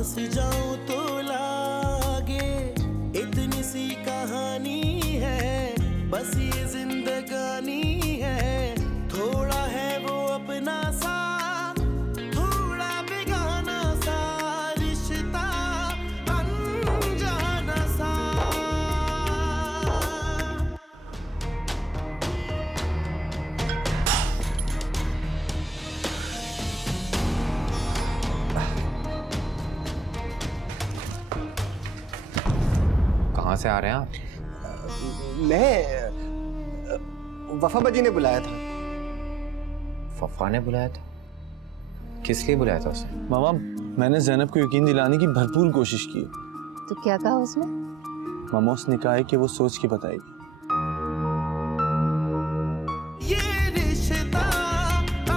पास जाऊं तो लागे इतनी सी कहानी है, बस ये जिंदगानी है। थोड़ा है वो अपना सा, थोड़ा बेगाना सा, रिश्ता अनजाना सा। कहाँ से आ रहे हैं आप? मैं वफा बजी ने बुलाया था। फफा ने बुलाया था? किस लिए बुलाया था उसे? मामा, मैंने ज़ैनब को यकीन दिलाने की भरपूर कोशिश की। तो क्या कहा उसने? मामा, उसने कहा है कि वो सोच के बताएगी। ये रिश्ता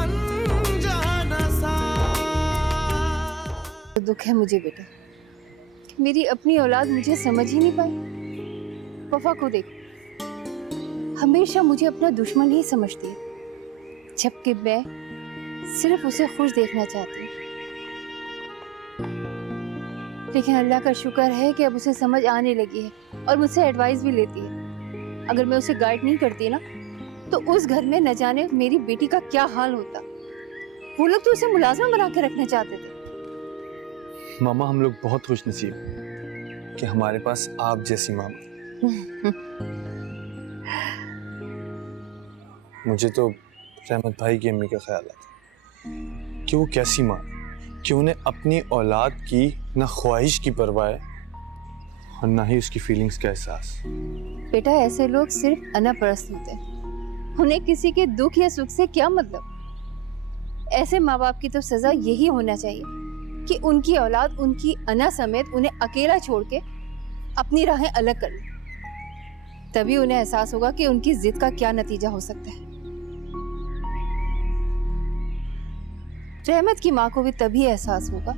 अनजाना सा। दुख है मुझे बेटा कि मेरी अपनी औलाद मुझे समझ ही नहीं पाई। वफा को देख, हमेशा मुझे अपना दुश्मन ही समझती है, जबकि मैं सिर्फ उसे खुश देखना चाहती हूँ। लेकिन अल्लाह का शुक्र है कि अब उसे समझ आने लगी है और मुझसे एडवाइस भी लेती है। अगर मैं उसे गाइड नहीं करती ना, तो उस घर में न जाने मेरी बेटी का क्या हाल होता। वो लोग तो उसे मुलाजिम बना के रखना चाहते थे। मामा, हम लोग बहुत खुशनसीब कि हमारे पास आप जैसी मामा। मुझे तो रहमत भाई की अम्मी का ख्याल आता कि वो कैसी माँ, कि उन्हें अपनी औलाद की ना ख्वाहिश की परवाह है और ना ही उसकी फीलिंग्स का एहसास। बेटा, ऐसे लोग सिर्फ अनापरस्त होते हैं। उन्हें किसी के दुख या सुख से क्या मतलब। ऐसे माँ बाप की तो सजा यही होना चाहिए कि उनकी औलाद उनकी अना समेत उन्हें अकेला छोड़ के अपनी राहें अलग कर ले। तभी उन्हें एहसास होगा कि उनकी जिद का क्या नतीजा हो सकता है। रहमत की माँ को भी तभी एहसास होगा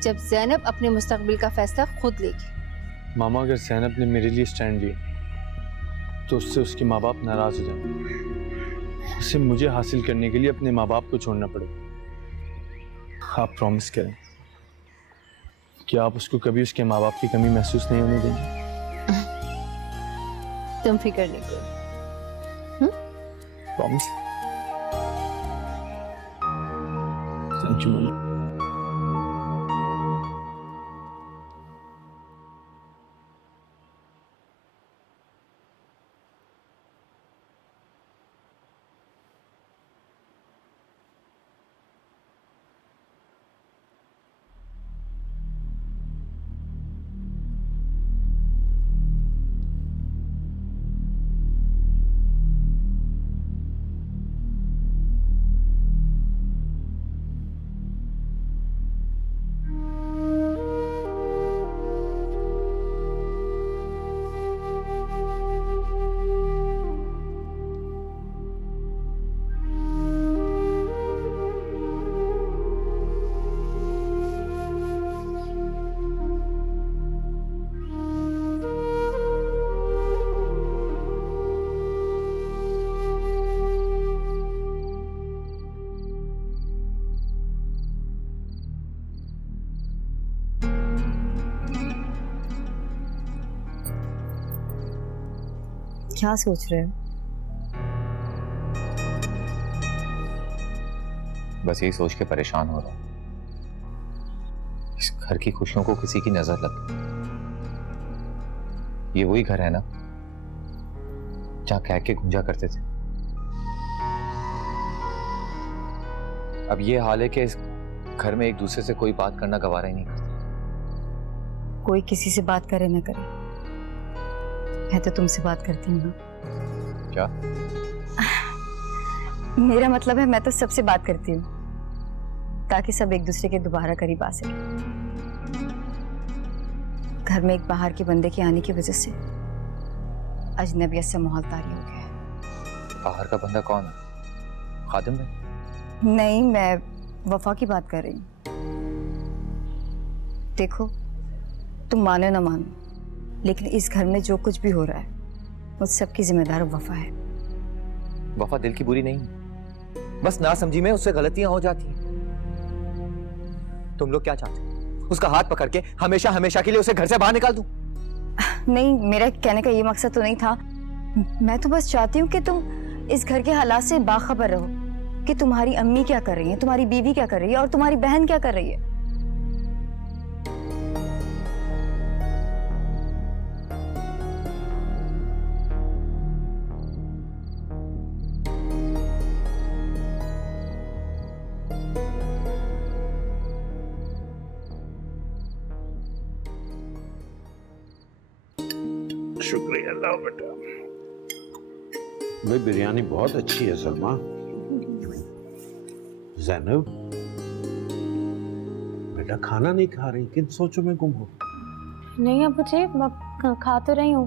जब ज़ैनब अपने मुस्तकबिल का फैसला खुद लेगी। मामा, अगर ज़ैनब ने मेरे लिए स्टैंड लिया तो उससे उसके माँ बाप नाराज हो जाएंगे। उसे मुझे हासिल करने के लिए अपने माँ बाप को छोड़ना पड़ेगा। आप प्रॉमिस करें कि आप उसको कभी उसके माँ बाप की कमी महसूस नहीं होने देंगे। तुम फिक्र नहीं करो। प्रॉमिस? थैंक यू मामा। क्या सोच रहे हो? बस यही सोच के परेशान हो रहा हूँ, इस घर की खुशियों को किसी की नजर लग। ये वही घर है ना जहां कह के गूंजा करते थे। अब ये हाल है कि इस घर में एक दूसरे से कोई बात करना गवारा ही नहीं करता। कोई किसी से बात करे ना करे, मैं तो तुमसे बात करती हूँ ना। क्या? मेरा मतलब है मैं तो सबसे बात करती हूँ ताकि सब एक दूसरे के दोबारा करीब आ सके। घर में एक बाहर के बंदे के आने की वजह से अजनबियत से माहौल तारी हो गया है। बाहर का बंदा कौन है? खादिम है? नहीं, मैं वफा की बात कर रही हूँ। देखो, तुम मानो ना मानो, लेकिन इस घर में जो कुछ भी हो रहा है उस सब की जिम्मेदार वफा है। वफा दिल की बुरी नहीं, बस ना समझी में उससे गलतियां हो जाती हैं। तुम लोग क्या चाहते हो? उसका हाथ पकड़ के हमेशा हमेशा के लिए उसे घर से बाहर निकाल दूं? नहीं, मेरा कहने का ये मकसद तो नहीं था। मैं तो बस चाहती हूँ कि तुम इस घर के हालात से बाखबर रहो कि तुम्हारी अम्मी क्या कर रही है, तुम्हारी बीवी क्या कर रही है और तुम्हारी बहन क्या कर रही है। शुक्रिया। लाओ बेटा। भाई बिरयानी बहुत अच्छी है सलमा। ज़ैनब बेटा खाना नहीं खा रही, किन सोचों में गुम हो? नहीं अबू जी, मैं खा तो रही हूँ।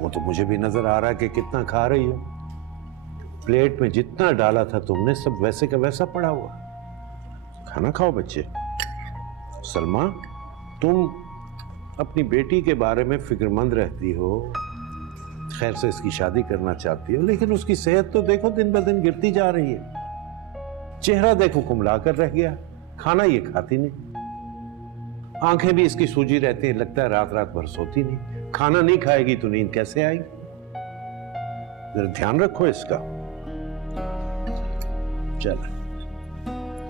वो तो मुझे भी नजर आ रहा है कि कितना खा रही हो। प्लेट में जितना डाला था तुमने सब वैसे का वैसा पड़ा हुआ। खाना खाओ बच्चे। सलमा तुम अपनी बेटी के बारे में फिक्रमंद रहती हो, खैर से इसकी शादी करना चाहती हो, लेकिन उसकी सेहत तो देखो दिन ब दिन गिरती जा रही है। चेहरा देखो कुमला कर रह गया, खाना ये खाती नहीं, आंखें भी इसकी सूजी रहती हैं, लगता है रात रात भर सोती नहीं। खाना नहीं खाएगी तो नींद कैसे आएगी? जरा ध्यान रखो इसका। चल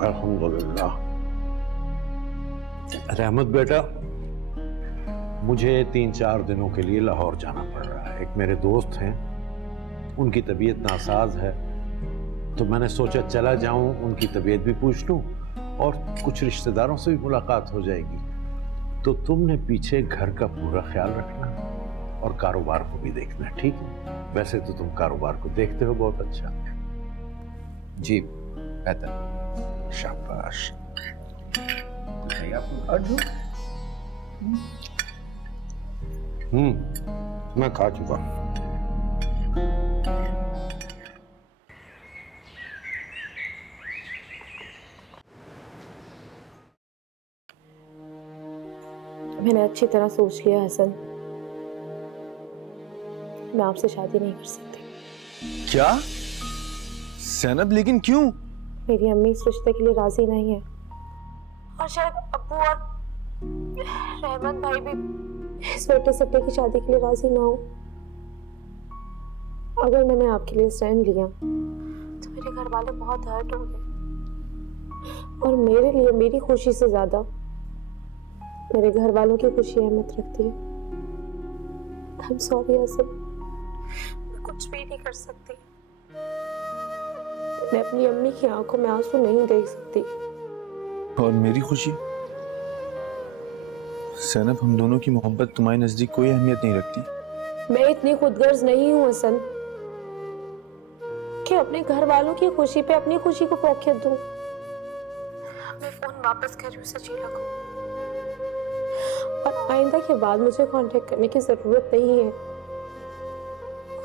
अल्हम्दुलिल्लाह। रहमत बेटा, मुझे 3-4 दिनों के लिए लाहौर जाना पड़ रहा है। एक मेरे दोस्त हैं, उनकी तबीयत नासाज है, तो मैंने सोचा चला जाऊं, उनकी तबीयत भी पूछ लूं और कुछ रिश्तेदारों से भी मुलाकात हो जाएगी। तो तुमने पीछे घर का पूरा ख्याल रखना और कारोबार को भी देखना, ठीक है? वैसे तो तुम कारोबार को देखते हो बहुत अच्छा। जी बेहतर। शाबाश। मैं खा चुका। मैंने अच्छी तरह सोच लिया हसन, मैं आपसे शादी नहीं कर सकती। क्या ज़ैनब, लेकिन क्यों? मेरी अम्मी इस रिश्ते के लिए राजी नहीं है और शायद अब्बू और रहमत भाई भी इस बेटे सट्टे की शादी के लिए राजी ना हो। अगर मैंने आपके लिए स्टैंड लिया तो मेरे घर वाले बहुत हर्ट होंगे और मेरे लिए मेरी खुशी से ज्यादा मेरे घर वालों की खुशी अहमियत रखती है। I'm sorry हसन, मैं कुछ भी नहीं कर सकती। मैं अपनी अम्मी की आंखों में आंसू नहीं देख सकती। और मेरी खुशी? ज़ैनब, हम दोनों की मोहब्बत तुम्हारे नजदीक कोई अहमियत नहीं रखती। मैं इतनी खुदगर्ज नहीं हूँ हसन कि अपने घर वालों की खुशी पे अपनी खुशी को फौकियत दूं। मैं फोन वापस कर सची लगूं और आइंदा के बाद मुझे कांटेक्ट करने की जरूरत नहीं है।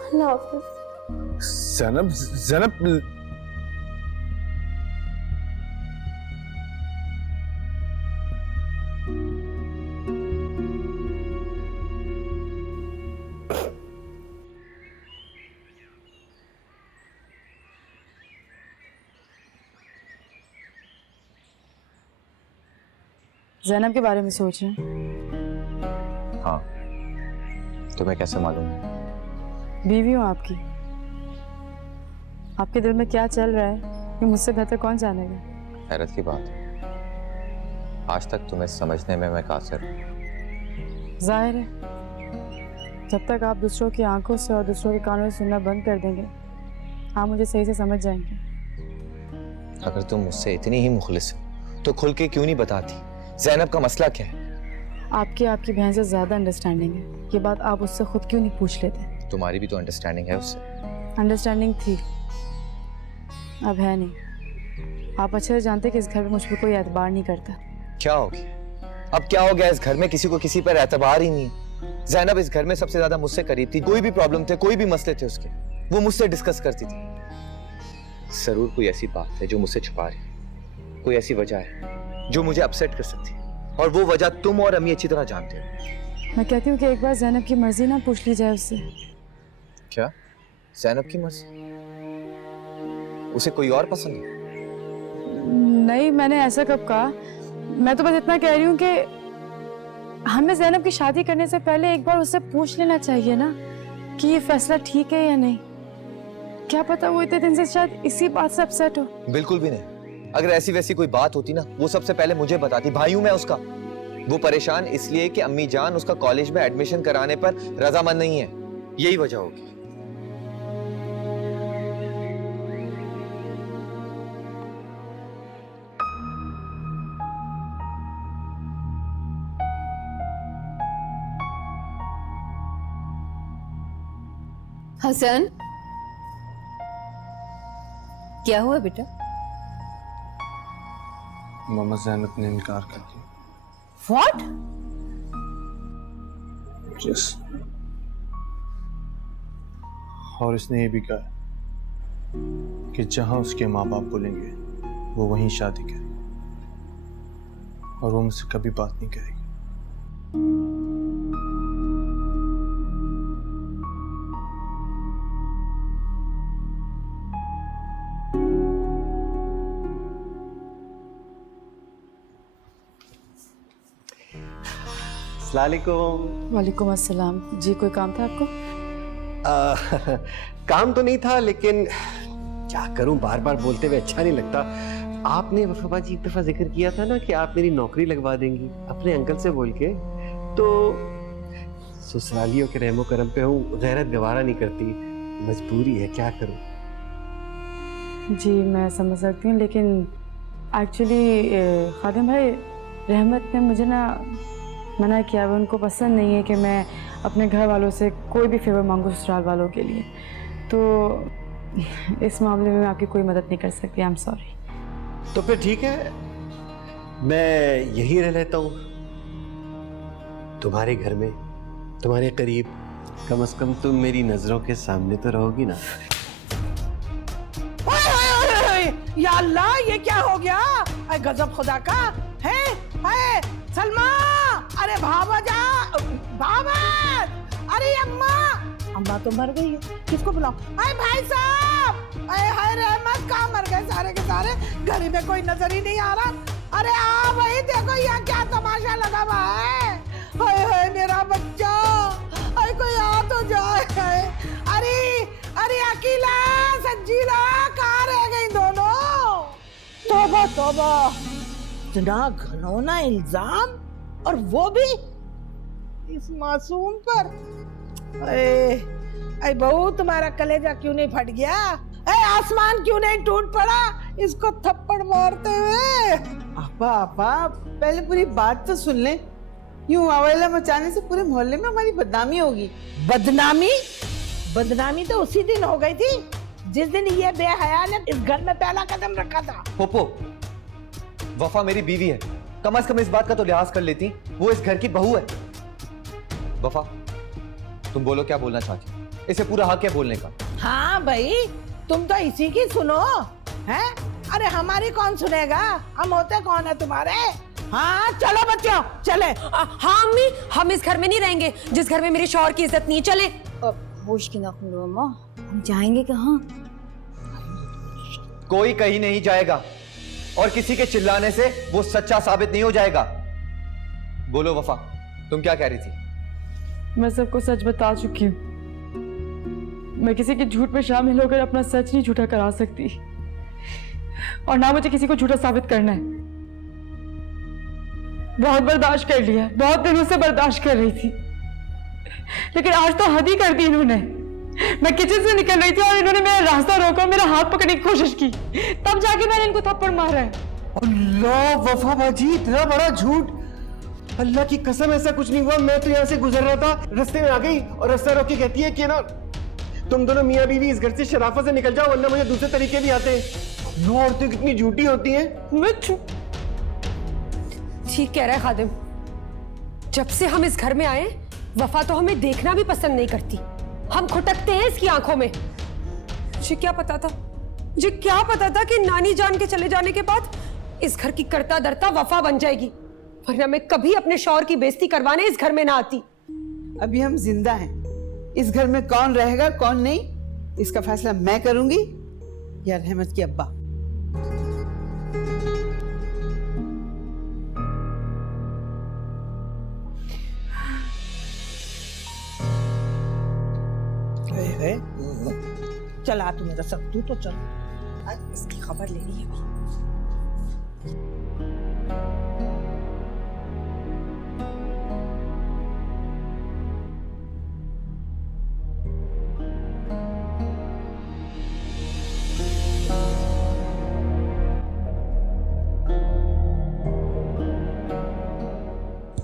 अल्लाह हाफिज। ज़ैनब, ज़ैनब, ज़ैनब के बारे में सोच रहे हैं? हाँ, तुम्हें कैसे मालूम? बीवी हूँ आपकी। आपके दिल में क्या चल रहा है ये मुझसे बेहतर कौन जानेगा? हैरत की बात है, आज तक तुम्हें समझने में मैं कासिर हूं। जाहिर है, जब तक आप दूसरों की आंखों से और दूसरों के कानों से सुनना बंद कर देंगे, आप मुझे सही से समझ जाएंगे। अगर तुम मुझसे इतनी ही मुखलिस हो तो खुल के क्यों नहीं बताती ज़ैनब का मसला क्या है? आपकी बहन से ज्यादा अंडरस्टैंडिंग है, ये बात आप उससे खुद क्यों नहीं पूछ लेते? तुम्हारी भी तो अंडरस्टैंडिंग है उससे। अंडरस्टैंडिंग थी, अब है नहीं। आप अच्छे से जानते कि इस घर में मुझ पर कोई एतबार नहीं करता। क्या हो गया? अब क्या हो गया? इस घर में किसी को किसी पर एतबार ही नहीं है। ज़ैनब इस घर में सबसे ज्यादा मुझसे करीब थी, कोई भी प्रॉब्लम थे, कोई भी मसले थे उसके, वो मुझसे डिस्कस करती थी। जरूर कोई ऐसी बात है जो मुझसे छुपा रही, कोई ऐसी वजह है जो मुझे अपसेट कर सकती है, और वो वजह तुम और अम्मी अच्छी तरह जानते हो। मैं कहती हूँ कि एक बार ज़ैनब की मर्जी ना पूछ ली जाए उससे। क्या? ज़ैनब की मर्जी? उसे कोई और पसंद है? नहीं, मैंने ऐसा कब कहा? मैं तो बस इतना कह रही हूँ कि हमें ज़ैनब की शादी करने से पहले एक बार उससे पूछ लेना चाहिए ना कि ये फैसला ठीक है या नहीं। क्या पता वो इतने दिन से शायद इसी बात से अपसेट हो। बिल्कुल भी नहीं। अगर ऐसी वैसी कोई बात होती ना, वो सबसे पहले मुझे बताती। भाई हूं मैं उसका। वो परेशान इसलिए कि अम्मी जान उसका कॉलेज में एडमिशन कराने पर रजामंद नहीं है, यही वजह होगी। हसन, क्या हुआ बेटा? मामा ज़ैनब ने इनकार कर दिया। What? यस। और इसने ये भी कहा कि जहां उसके माँ बाप बोलेंगे वो वहीं शादी करेगी और वो मुझसे कभी बात नहीं करेगी। अस्सलामुअलैकुम। वालेकुम अस्सलाम। जी, कोई काम था आपको? काम तो नहीं था, लेकिन क्या करूं, बार बार बोलते हुए अच्छा नहीं लगता। आपने वफा जी एक दफा जिक्र किया था ना कि आप मेरी नौकरी लगवा देंगी अपने अंकल से बोल के, तो ससुरालियों के रहमो करम पे हूँ, गैरत गवारा नहीं करती, मजबूरी है, क्या करूं। जी मैं समझ सकती हूँ, लेकिन एक्चुअली खादिम भाई, रहमत ने मुझे ना मना किया है। उनको पसंद नहीं है कि मैं अपने घर वालों से कोई भी फेवर मांगूं ससुराल वालों के लिए, तो इस मामले में मैं आपकी कोई मदद नहीं कर सकती। I am sorry. तो फिर ठीक है, मैं यही रह लेता हूँ तुम्हारे घर में, तुम्हारे करीब। कम से कम तुम मेरी नजरों के सामने तो रहोगी ना। या अल्लाह, ये क्या हो गया? अरे गजब खुदा का है। सलमा, अरे भावा जा, भावा, अरे अम्मा, अम्मा तो मर गई है, किसको बुलाऊं? अरे भाई साहब, अरे हाय रहमत, कहाँ मर गए सारे के सारे? घर में कोई नजर ही नहीं आ रहा। अरे आ भाई, देखो यहाँ क्या तमाशा लगा हुआ है। हाय हाय मेरा बच्चा, अरे कोई आ तो जाए। अरे अरे अकीला, संजीला, कहाँ रह गई दोनों? तौबा तौबा, इतना घनौना इल्जाम, और वो भी इस मासूम पर। अरे बहू, तुम्हारा कलेजा क्यों नहीं फट गया? आसमान क्यों नहीं टूट पड़ा इसको थप्पड़ मारते हुए? आपा आपा, पहले पूरी बात तो सुन ले। यूं अवेला मचाने से पूरे मोहल्ले में हमारी बदनामी होगी। बदनामी? बदनामी तो उसी दिन हो गई थी जिस दिन ये बेहया ने इस घर में पहला कदम रखा था। पोपो, वफा मेरी बीवी है, कम से कम इस बात का तो लिहाज कर लेती। वो इस घर की बहू है। वफा, तुम बोलो, क्या बोलना चाहती हो? इसे पूरा हक है बोलने का। हाँ भाई, तुम तो इसी की सुनो, हैं? अरे हमारी कौन सुनेगा? हम होते कौन है तुम्हारे? हाँ चलो बच्चों, चले। हाँ अम्मी, हम इस घर में नहीं रहेंगे जिस घर में मेरे शौहर की इज्जत नहीं। चले। होश की ना खुलो अम्मा, हम जाएंगे कहाँ? कोई कहीं नहीं जाएगा, और किसी के चिल्लाने से वो सच्चा साबित नहीं हो जाएगा। बोलो वफा, तुम क्या कह रही थी? मैं सबको सच बता चुकी हूँ। मैं किसी के झूठ में शामिल होकर अपना सच नहीं झूठा करा सकती, और ना मुझे किसी को झूठा साबित करना है। बहुत बर्दाश्त कर लिया, बहुत दिनों से बर्दाश्त कर रही थी, लेकिन आज तो हद ही कर दी इन्होंने। मैं किचन से निकल रही थी और इन्होंने मेरा रास्ता रोका, मेरा हाथ पकड़ने की कोशिश की, तब जाके मैंने इनको थप्पड़ मारा है। अल्लाह वफा बाजी, इतना बड़ा झूठ! अल्लाह की कसम, ऐसा कुछ नहीं हुआ। मैं तो यहाँ से गुजर रहा था, रास्ते में आ गई और रास्ता रोक के कहती है कि ना, तुम दोनों मियाँ बीवी इस घर से शराफत से निकल जाओ, वरना मुझे दूसरे तरीके भी आते हैं। ये औरतें कितनी झूठी होती हैं। ठीक कह रहा है खादिम। जब से हम इस घर में आए, वफा तो हमें देखना भी पसंद नहीं करती। हम खुटकते हैं इसकी आंखों में। मुझे क्या पता था कि नानी जान के चले जाने के बाद इस घर की करता धरता वफा बन जाएगी, वरना मैं कभी अपने शौहर की बेइज्जती करवाने इस घर में ना आती। अभी हम जिंदा हैं, इस घर में कौन रहेगा कौन नहीं, इसका फैसला मैं करूंगी या रहमत की अब्बा। चला तू मेरा सब, तू तो चल। इसकी खबर लेनी है अभी।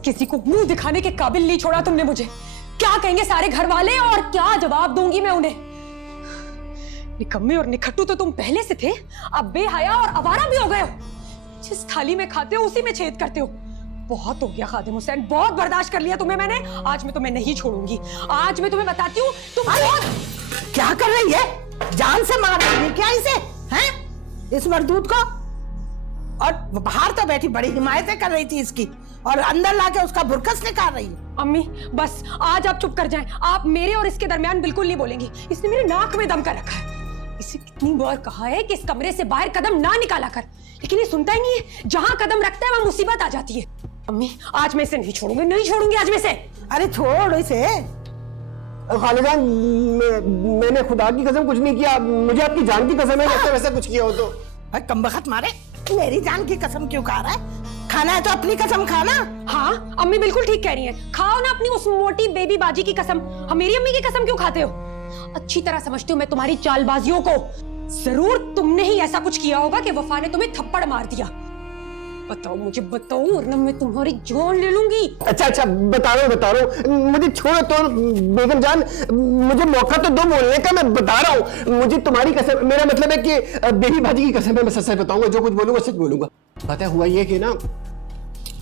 किसी को मुंह दिखाने के काबिल नहीं छोड़ा तुमने मुझे। क्या कहेंगे सारे घर वाले और क्या जवाब दूंगी मैं उन्हें? निकम्मे और निखट्टू तो तुम पहले से थे, अब बेहया और आवारा भी हो गए हो। जिस थाली में खाते हो उसी में छेद करते हो। बहुत हो गया खादिम हुसैन, बहुत बर्दाश्त कर लिया तुम्हें मैंने। आज मैं तुम्हें नहीं छोड़ूंगी। आज मैं तुम्हें बताती हूँ तुम क्या कर रही है? जान से मार रही है क्या इसे? हैं? इस मरदूत को? और बाहर तो बैठी बड़ी हिमायतें कर रही थी इसकी, और अंदर लाके उसका बुरकस निकाल रही है। अम्मी बस आज आप चुप कर जाएं। आप मेरे और इसके दरमियान बिल्कुल नहीं बोलेंगी। इसने मेरे नाक में दम कर रखा है। इसे कितनी बार कहा है कि इस कमरे से बाहर कदम ना निकाला कर, लेकिन ये सुनता ही नहीं है। जहां कदम रखता है वहां मुसीबत आ जाती है। अम्मी आज मैं इसे नहीं छोड़ूंगी, नहीं छोड़ूंगी आज मैं इसे। अरे छोड़ इसे। खालिदान, मैंने खुदा की कसम कुछ नहीं किया, मुझे आपकी जान की कसम है कि वैसा कुछ किया हो तो। कमबख्त मारे, मेरी जान की कसम क्यों खा रहा है? खाना है तो अपनी कसम खाना। हाँ अम्मी बिल्कुल ठीक कह रही हैं। खाओ ना अपनी उस मोटी बेबी बाजी की कसम। हम मेरी अम्मी की कसम क्यों खाते हो? अच्छी तरह समझती हूँ मैं तुम्हारी चालबाजियों को। जरूर तुमने ही ऐसा कुछ किया होगा कि वफा ने तुम्हें थप्पड़ मार दिया। बताओ मुझे, बताओ, वरना मैं तुम्हारी जान ले लूंगी। अच्छा बता रहा हूँ, मुझे छोड़ो तो बेगम जान, मुझे मौका तो दो बोलने का। मैं बता रहा हूँ, मुझे तुम्हारी कसम, मेरा मतलब है कि बेबी भाजी की कसम है। मैं सच बताऊंगा, जो कुछ बोलूंगा सच बोलूंगा। पता हुआ ये कि ना,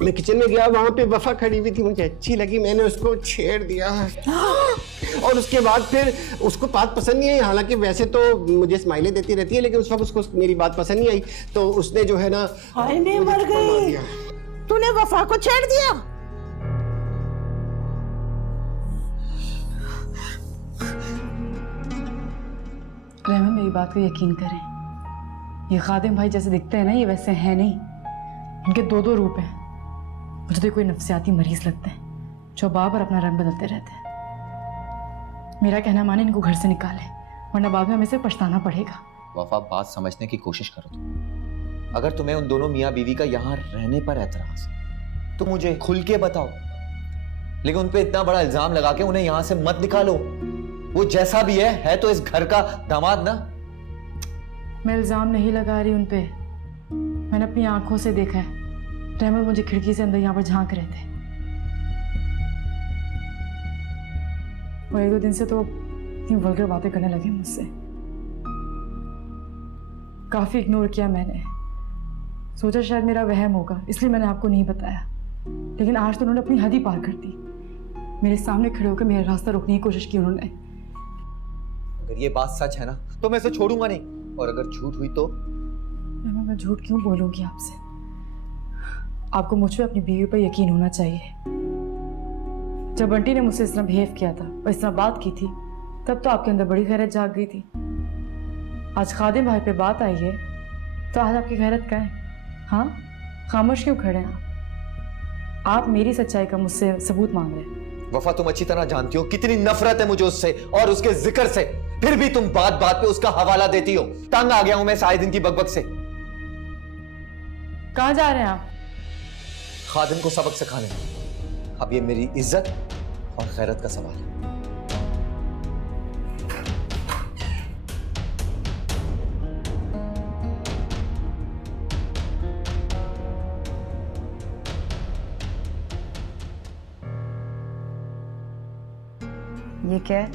मैं किचन में गया, वहां पे वफा खड़ी हुई थी, मुझे अच्छी लगी, मैंने उसको छेड़ दिया। और उसके बाद फिर उसको बात पसंद नहीं आई। हालांकि वैसे तो मुझे स्माइलें देती रहती है, लेकिन उस वक्त उसको मेरी बात पसंद नहीं आई, तो उसने जो है ना मर गई। तूने वफा को छेड़ दिया? रहमान मेरी बात को यकीन करें, ये खादिम भाई जैसे दिखते हैं ना, ये वैसे हैं नहीं। इनके दो रूप हैं। मुझे तो कोई नफ्सियाती मरीज लगते हैं जो बार बार अपना रंग बदलते रहते हैं। मेरा कहना माने, इनको घर से निकालें, वरना बाद में हमें से पछताना पड़ेगा। वफा बात समझने की कोशिश करो तुम। अगर तुम्हें उन दोनों मियाँ बीवी का यहाँ रहने पर एतराज है तो मुझे खुल के बताओ, लेकिन उन पे इतना बड़ा इल्जाम लगा के उन्हें यहाँ से मत निकालो। वो जैसा भी है तो इस घर का दामाद ना। मैं इल्जाम नहीं लगा रही उन पे, मैंने अपनी आंखों से देखा है। रहमत मुझे खिड़की से अंदर यहाँ पर झांक रहे थे। वो एक दो दिन से तो इतनी वल्गर बातें करने लगे मुझसे। काफी इग्नोर किया मैंने, सोचा शायद मेरा वहम होगा, इसलिए मैंने आपको नहीं बताया। लेकिन आज तो उन्होंने अपनी हद ही पार कर दी। मेरे सामने खड़े होकर मेरा रास्ता रोकने की कोशिश की उन्होंने। अगर ये बात सच है ना तो मैं इसे छोड़ूंगा नहीं, और अगर झूठ हुई तो मैं झूठ क्यों बोलूंगी आपसे? आपको मुझ पे अपनी बीवी पर यकीन होना चाहिए। जब बंटी ने मुझसे इस तरह बिहेव किया था और इस तरह बात की थी, तब तो आपके अंदर बड़ी गैरत जाग गई थी। आज खादिम भाई पे बात आई है तो आज आपकी गैरत का है? हाँ, खामोश क्यों खड़े हैं आप? मेरी सच्चाई का मुझसे सबूत मांग रहे हैं। वफा तुम अच्छी तरह जानती हो कितनी नफरत है मुझे उससे और उसके जिक्र से, फिर भी तुम बात बात पे उसका हवाला देती हो। तंग आ गया हूं मैं सारे दिन की बकबक से। कहाँ जा रहे हैं आप? खादिम को सबक सिखाने। अब ये मेरी इज्जत और खैरत का सवाल है। ये क्या है?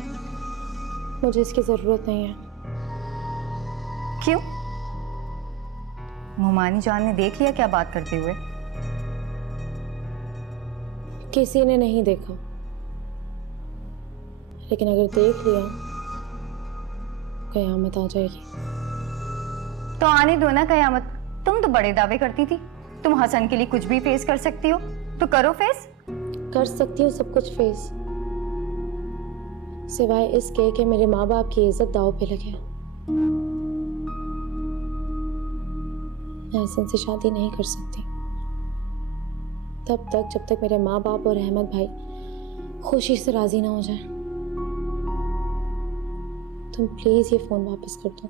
मुझे इसकी जरूरत नहीं है। क्यों? मोमानी जान ने देख लिया क्या बात करते हुए? किसी ने नहीं देखा, लेकिन अगर देख लिया कयामत आ जाएगी। तो आने दो ना कयामत। तुम तो बड़े दावे करती थी, तुम हसन के लिए कुछ भी फेस कर सकती हो, तो करो फेस। कर सकती हूँ सब कुछ फेस, सिवाय इसके कि मेरे माँ बाप की इज्जत दाव पे लगे। मैं हसन से शादी नहीं कर सकती तब तक जब तक मेरे माँ बाप और अहमद भाई खुशी से राजी ना हो जाए। तुम प्लीज ये फोन वापस कर दो।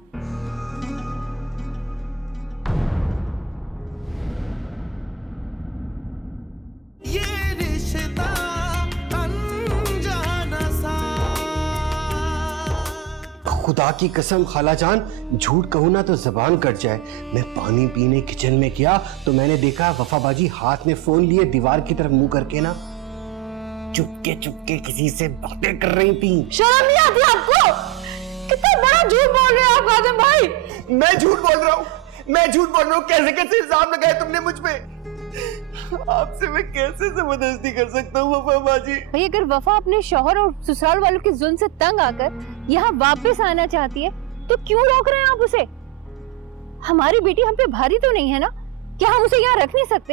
ये रिश्ता अनजाना सा। खुदा की कसम खालाजान, झूठ कहूं ना तो जबान कट जाए। मैं पानी पीने किचन में गया तो मैंने देखा वफा बाजी हाथ में फोन लिए दीवार की तरफ मुंह करके ना चुपके चुपके किसी से बातें कर रही थी। शर्म नहीं आती आपको? कितना बड़ा झूठ बोल रहे हो आप खादिम भाई। मैं झूठ बोल रहा हूँ, मैं झूठ बोल रहा हूँ। कैसे कैसे इल्जाम लगाए तुमने मुझ पे? आपसे मैं कैसे जबरदस्ती कर सकता हूँ वफा बाजी? भाई अगर वफा अपने शौहर और ससुराल वालों के जुल्म से तंग आकर यहाँ वापस आना चाहती है तो क्यों रोक रहे हैं आप उसे? हमारी बेटी हम पे भारी तो नहीं है ना? क्या हम उसे यहाँ रख नहीं सकते?